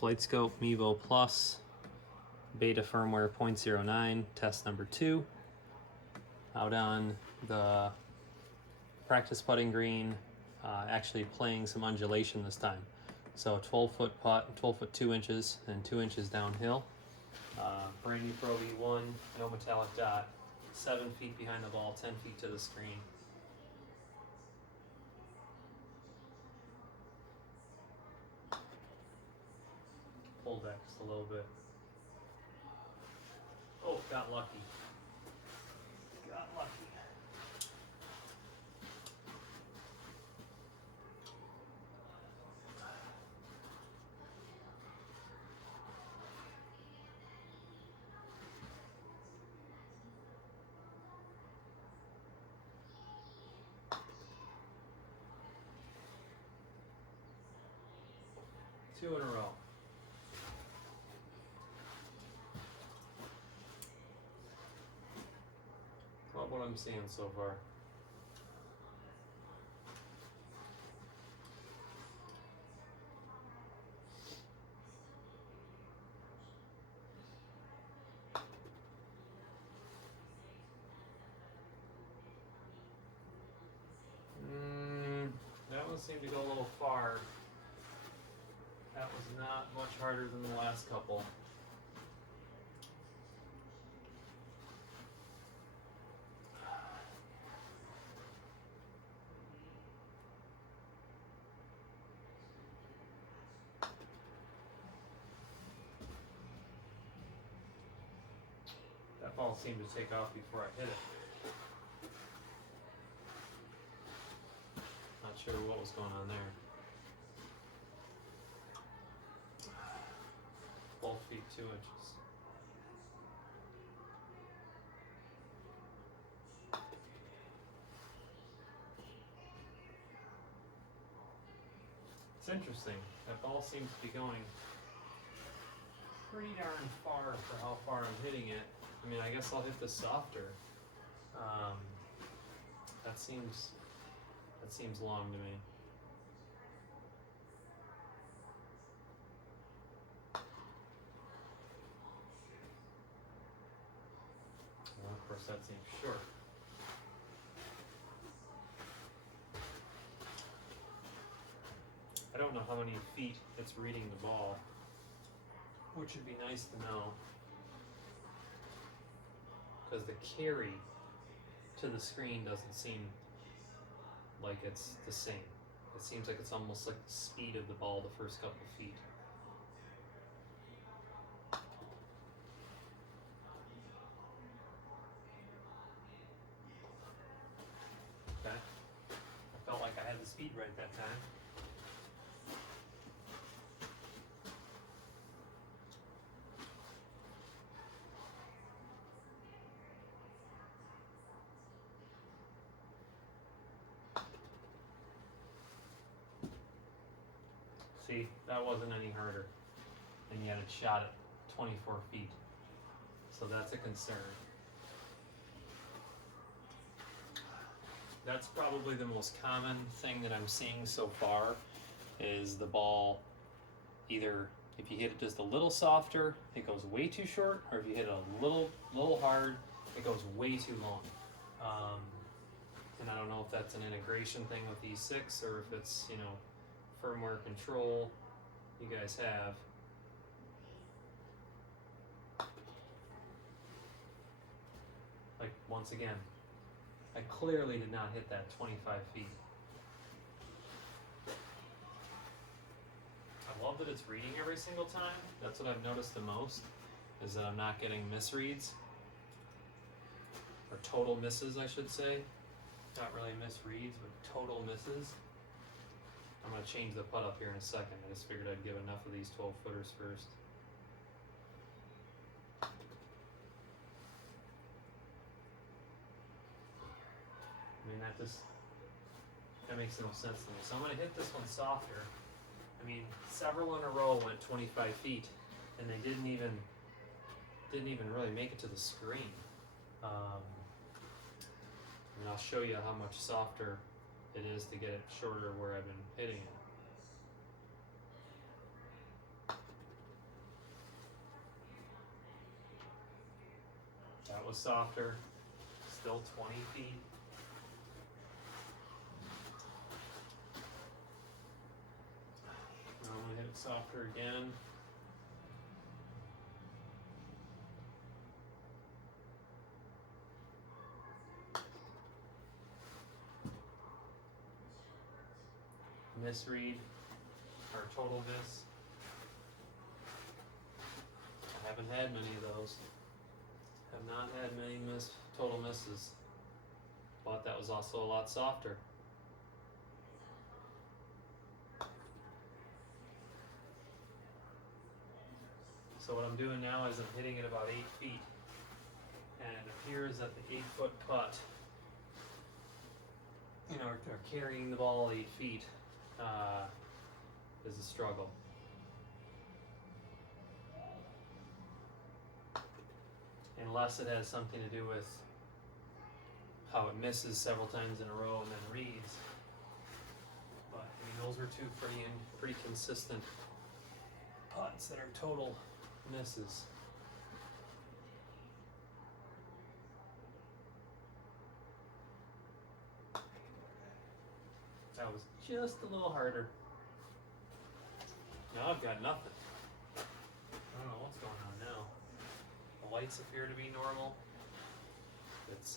FlightScope Mevo Plus beta firmware 0.09 test number 2 out on the practice putting green, actually playing some undulation this time. So 12-foot putt, 12 foot 2 inches and 2 inches downhill. Brand new Pro V1, no metallic dot, 7 feet behind the ball, 10 feet to the screen. Pull back just a little bit. Oh, got lucky. Got lucky. Two in a row. Love what I'm seeing so far. That one seemed to go a little far. That was not much harder than the last couple. That ball seemed to take off before I hit it. Not sure what was going on there. 12 feet 2 inches. It's interesting. That ball seems to be going pretty darn far for how far I'm hitting it. I mean, I guess I'll hit this softer. That seems long to me. Well, of course, that seems short. I don't know how many feet it's reading the ball, which would be nice to know, because the carry to the screen doesn't seem like it's the same. It seems like it's almost like the speed of the ball the first couple of feet. Okay. I felt like I had the speed right that time. See, that wasn't any harder, and yet it shot at 24 feet. So that's a concern. That's probably the most common thing that I'm seeing so far, is the ball, either if you hit it just a little softer, it goes way too short, or if you hit it a little hard, it goes way too long. And I don't know if that's an integration thing with E6 or if it's, you know, firmware control you guys have. Like, once again, I clearly did not hit that 25 feet. I love that it's reading every single time. That's what I've noticed the most, is that I'm not getting misreads, or total misses, I should say. Not really misreads, but total misses. I'm going to change the putt up here in a second. I just figured I'd give enough of these 12-footers first. I mean, that makes no sense to me. So I'm going to hit this one softer. I mean, several in a row went 25 feet, and they didn't even really make it to the screen. And I'll show you how much softer it is to get it shorter where I've been hitting it. it was softer. Still 20 feet. Now I'm gonna hit it softer again. Misread, or total miss. I haven't had many of those. Have not had many total misses. But that was also a lot softer. So what I'm doing now is I'm hitting it about 8 feet. And it appears that the 8-foot putt, you know, or carrying the ball 8 feet is a struggle. Unless it has something to do with how it misses several times in a row and then reads. But I mean, those are two pretty consistent putts that are total misses. That was just a little harder. Now I've got nothing. I don't know what's going on now. The lights appear to be normal. It's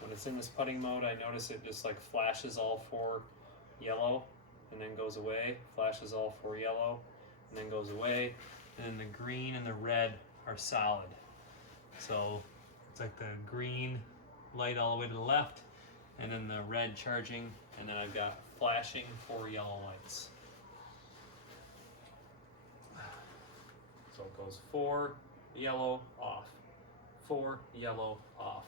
when it's in this putting mode, I notice it just like flashes all 4 yellow and then goes away. Flashes all 4 yellow and then goes away. And then the green and the red are solid. So it's like the green light all the way to the left, and then the red charging, and then I've got flashing 4 yellow lights. So it goes 4 yellow off, 4 yellow off.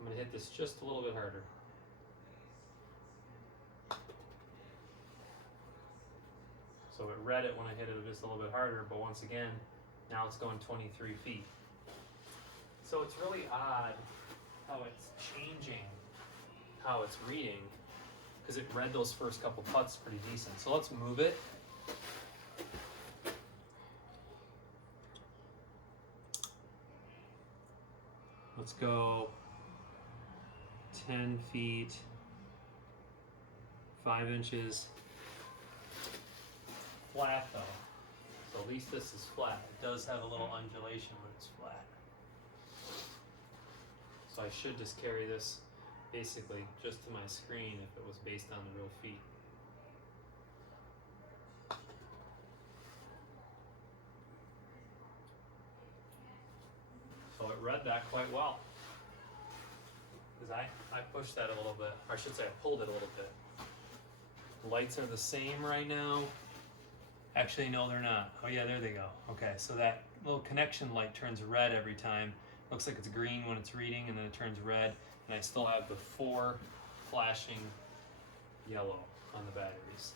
I'm gonna hit this just a little bit harder. So it read it when I hit it just a little bit harder, but once again, now it's going 23 feet. So it's really odd how it's changing how it's reading, because it read those first couple putts pretty decent. So let's move it. Let's go 10 feet, 5 inches. Flat though, so at least this is flat. It does have a little undulation, but it's flat. So I should just carry this basically just to my screen if it was based on the real feet. So it read that quite well, because I pushed that a little bit, or I should say I pulled it a little bit. The lights are the same right now. Actually, no, they're not. Oh yeah, there they go. Okay, so that little connection light turns red every time. Looks like it's green when it's reading, and then it turns red. And I still have the 4 flashing yellow on the batteries.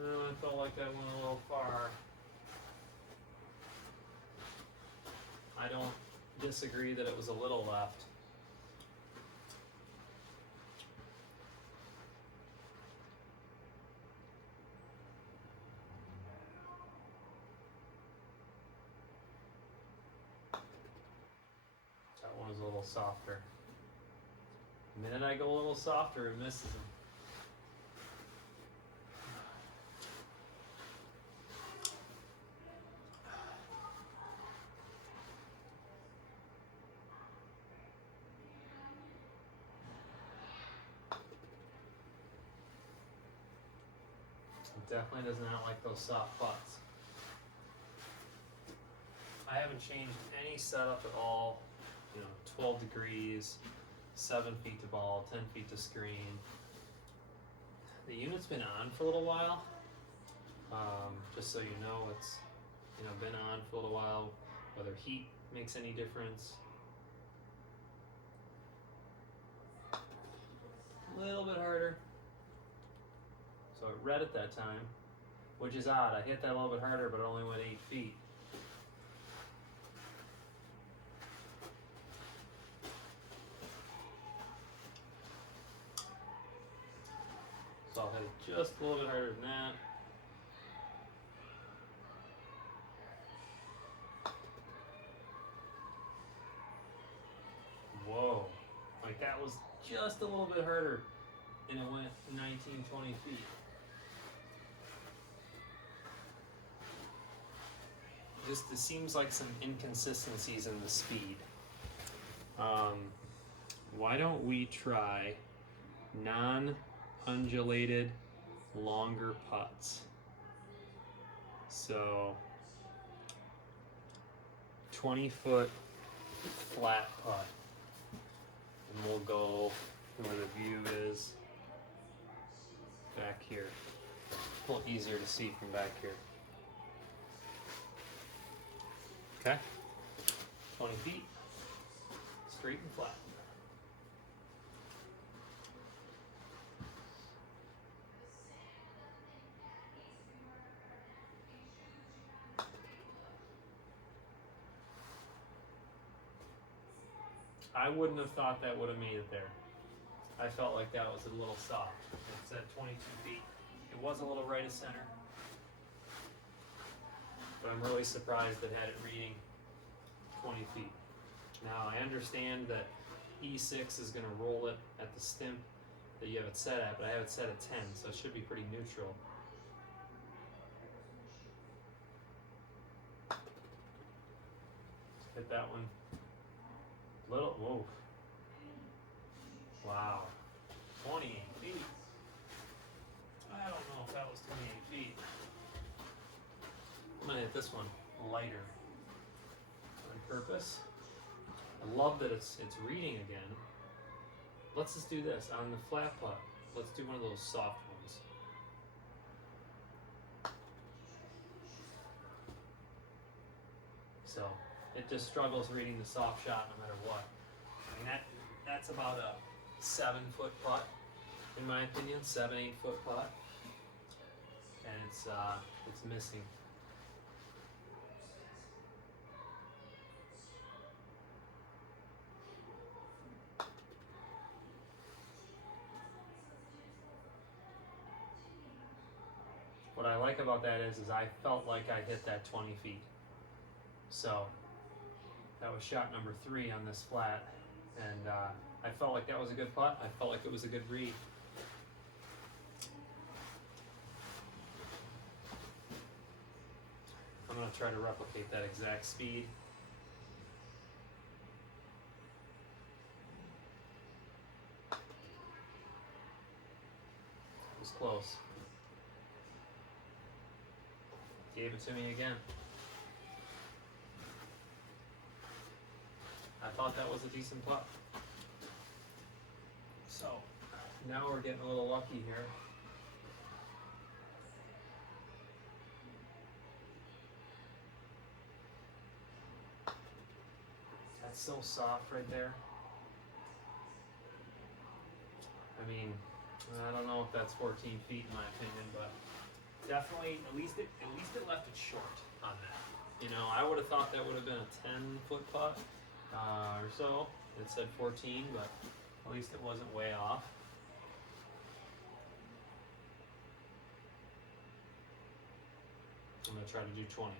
I felt like that went a little far. I don't disagree that it was a little left. That one was a little softer. The minute I go a little softer, it misses them. Definitely does not like those soft putts. I haven't changed any setup at all. You know, 12 degrees, 7 feet to ball, 10 feet to screen. The unit's been on for a little while. Just so you know, it's been on for a little while. Whether heat makes any difference. A little bit harder. So it read at that time, which is odd. I hit that a little bit harder, but it only went 8 feet. That is just a little bit harder than that. Whoa. Like that was just a little bit harder and it went 19, 20 feet. Just, it seems like some inconsistencies in the speed. Why don't we try non-undulated longer putts? So 20-foot flat putt. And we'll go where the view is back here. A little easier to see from back here. Okay, 20 feet, straight and flat. I wouldn't have thought that would have made it there. I felt like that was a little soft. It's at 22 feet. It was a little right of center. But I'm really surprised it had it reading 20 feet. Now I understand that E6 is going to roll it at the stimp that you have it set at, but I have it set at 10, so it should be pretty neutral. Hit that one. Little, whoa. Wow. 28 feet. I don't know if that was 28 feet. I'm gonna hit this one lighter on purpose. I love that it's reading again. Let's just do this on the flat putt. Let's do one of those soft ones. So it just struggles reading the soft shot no matter what. I mean that's about a 7-foot putt in my opinion, 7-8 foot putt, and it's missing. What I like about that is I felt like I hit that 20 feet. So that was shot number 3 on this flat, and I felt like that was a good putt. I felt like it was a good read. I'm going to try to replicate that exact speed. It was close. Gave it to me again. I thought that was a decent putt. So now we're getting a little lucky here. That's so soft right there. I mean, I don't know if that's 14 feet in my opinion, but definitely, at least it left it short on that. You know, I would have thought that would have been a 10-foot putt or so. It said 14, but at least it wasn't way off. I'm going to try to do 20.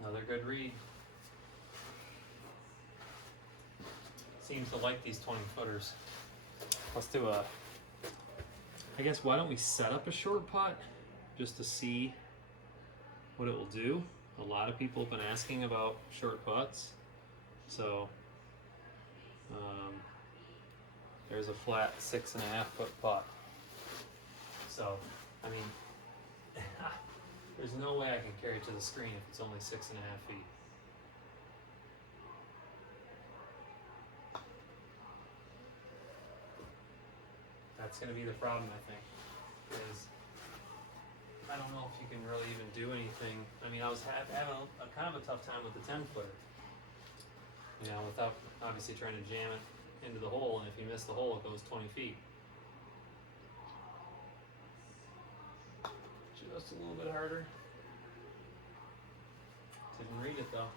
Another good read. Seems to like these 20-footers. Let's do a, I guess, why don't we set up a short putt just to see what it will do. A lot of people have been asking about short putts. So there's a flat 6.5-foot putt. So, I mean, there's no way I can carry it to the screen if it's only 6.5 feet. That's going to be the problem, I think, is I don't know if you can really even do anything. I mean, I was having a kind of a tough time with the 10-footer. You know, without obviously trying to jam it into the hole, and if you miss the hole, it goes 20 feet. Just a little bit harder. Didn't read it though.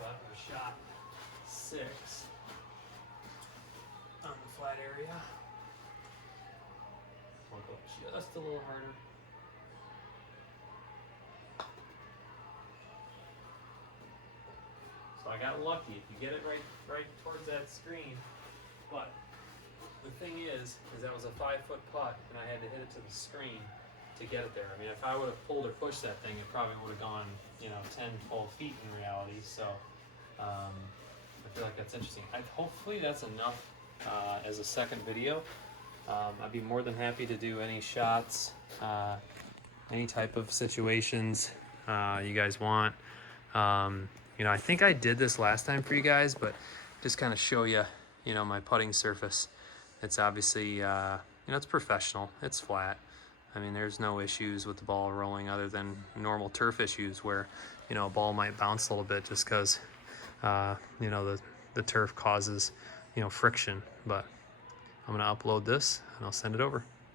So after shot 6 on the flat area, we'll go just a little harder. So I got lucky. If you get it right towards that screen, but the thing is that was a 5-foot putt, and I had to hit it to the screen to get it there. I mean, if I would have pulled or pushed that thing, it probably would have gone, 10, 12 feet in reality. So I feel like that's interesting. Hopefully that's enough as a second video. I'd be more than happy to do any shots, any type of situations you guys want. I think I did this last time for you guys, but just kind of show you, my putting surface. It's obviously, it's professional. It's flat. I mean, there's no issues with the ball rolling other than normal turf issues where, a ball might bounce a little bit just because, the turf causes, friction. But I'm going to upload this and I'll send it over.